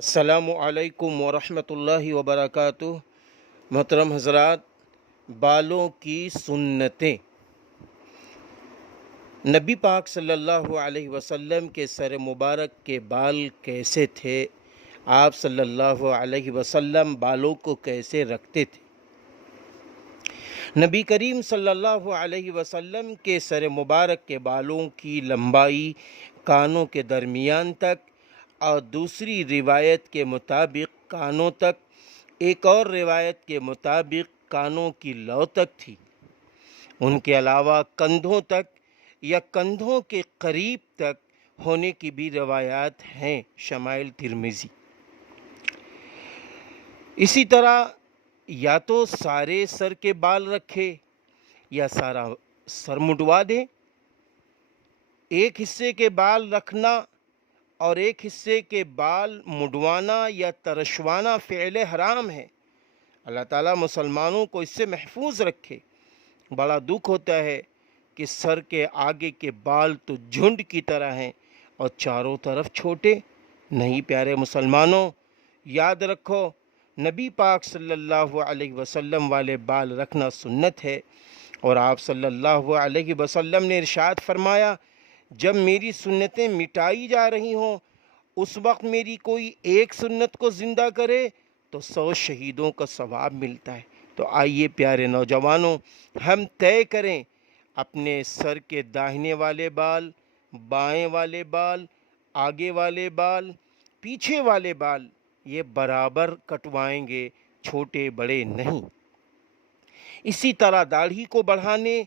السلام علیکم ورحمۃ اللہ وبرکاتہ۔ محترم حضرات، بالوں کی سنتیں۔ نبی پاک صلی اللہ علیہ وسلم کے سر مبارک کے بال کیسے تھے؟ آپ صلی اللہ علیہ وسلم بالوں کو کیسے رکھتے تھے؟ نبی کریم صلی اللہ علیہ وسلم کے سر مبارک کے بالوں کی لمبائی کانوں کے درمیان تک، اور دوسری روایت کے مطابق کانوں تک، ایک اور روایت کے مطابق کانوں کی لو تک تھی۔ ان کے علاوہ کندھوں تک یا کندھوں کے قریب تک ہونے کی بھی روایات ہیں، شمائل ترمذی۔ اسی طرح یا تو سارے سر کے بال رکھے یا سارا سر مڈوا دے۔ ایک حصے کے بال رکھنا اور ایک حصے کے بال مڈوانا یا ترشوانا فعل حرام ہے۔ اللہ تعالیٰ مسلمانوں کو اس سے محفوظ رکھے۔ بڑا دکھ ہوتا ہے کہ سر کے آگے کے بال تو جھنڈ کی طرح ہیں اور چاروں طرف چھوٹے۔ نہیں پیارے مسلمانوں، یاد رکھو، نبی پاک صلی اللہ علیہ وسلم والے بال رکھنا سنت ہے، اور آپ صلی اللہ علیہ وسلم نے ارشاد فرمایا، جب میری سنتیں مٹائی جا رہی ہوں، اس وقت میری کوئی ایک سنت کو زندہ کرے تو 100 شہیدوں کا ثواب ملتا ہے۔ تو آئیے پیارے نوجوانوں، ہم طے کریں اپنے سر کے داہنے والے بال، بائیں والے بال، آگے والے بال، پیچھے والے بال، یہ برابر کٹوائیں گے، چھوٹے بڑے نہیں۔ اسی طرح داڑھی کو بڑھانے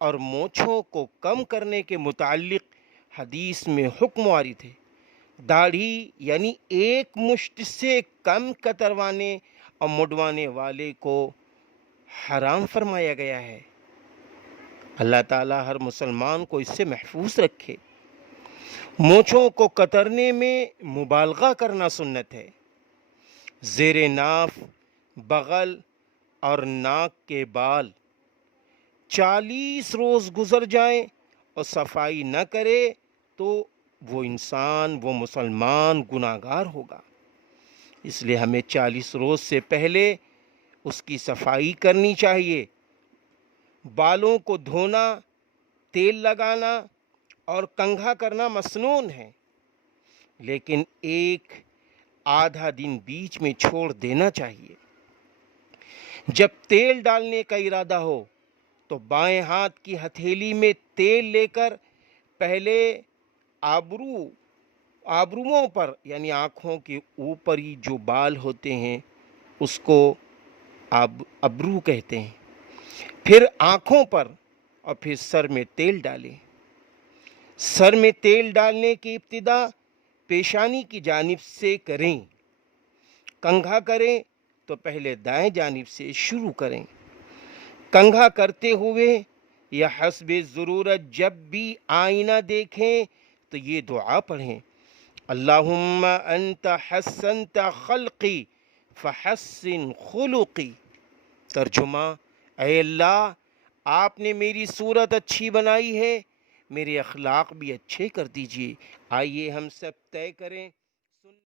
اور مونچھوں کو کم کرنے کے متعلق حدیث میں حکم وارد ہے۔ داڑھی یعنی ایک مشت سے کم کتروانے اور مڈوانے والے کو حرام فرمایا گیا ہے۔ اللہ تعالیٰ ہر مسلمان کو اس سے محفوظ رکھے۔ مونچھوں کو کترنے میں مبالغہ کرنا سنت ہے۔ زیر ناف، بغل اور ناک کے بال 40 روز گزر جائیں اور صفائی نہ کرے تو وہ انسان، وہ مسلمان گناہگار ہوگا۔ اس لیے ہمیں 40 روز سے پہلے اس کی صفائی کرنی چاہیے۔ بالوں کو دھونا، تیل لگانا اور کنگھا کرنا مسنون ہے، لیکن ایک آدھا دن بیچ میں چھوڑ دینا چاہیے۔ جب تیل ڈالنے کا ارادہ ہو تو بائیں ہاتھ کی ہتھیلی میں تیل لے کر پہلے آبروؤں پر، یعنی آنکھوں کے اوپر ہی جو بال ہوتے ہیں اس کو ابرو کہتے ہیں، پھر آنکھوں پر اور پھر سر میں تیل ڈالیں۔ سر میں تیل ڈالنے کی ابتدا پیشانی کی جانب سے کریں۔ کنگھا کریں تو پہلے دائیں جانب سے شروع کریں۔ کنگھا کرتے ہوئے یا حسب ضرورت جب بھی آئینہ دیکھیں تو یہ دعا پڑھیں، اللہم انت حسنت خلقی فحسن خلقی۔ ترجمہ، اے اللہ، آپ نے میری صورت اچھی بنائی ہے، میرے اخلاق بھی اچھے کر دیجئے۔ آئیے ہم سب طے کریں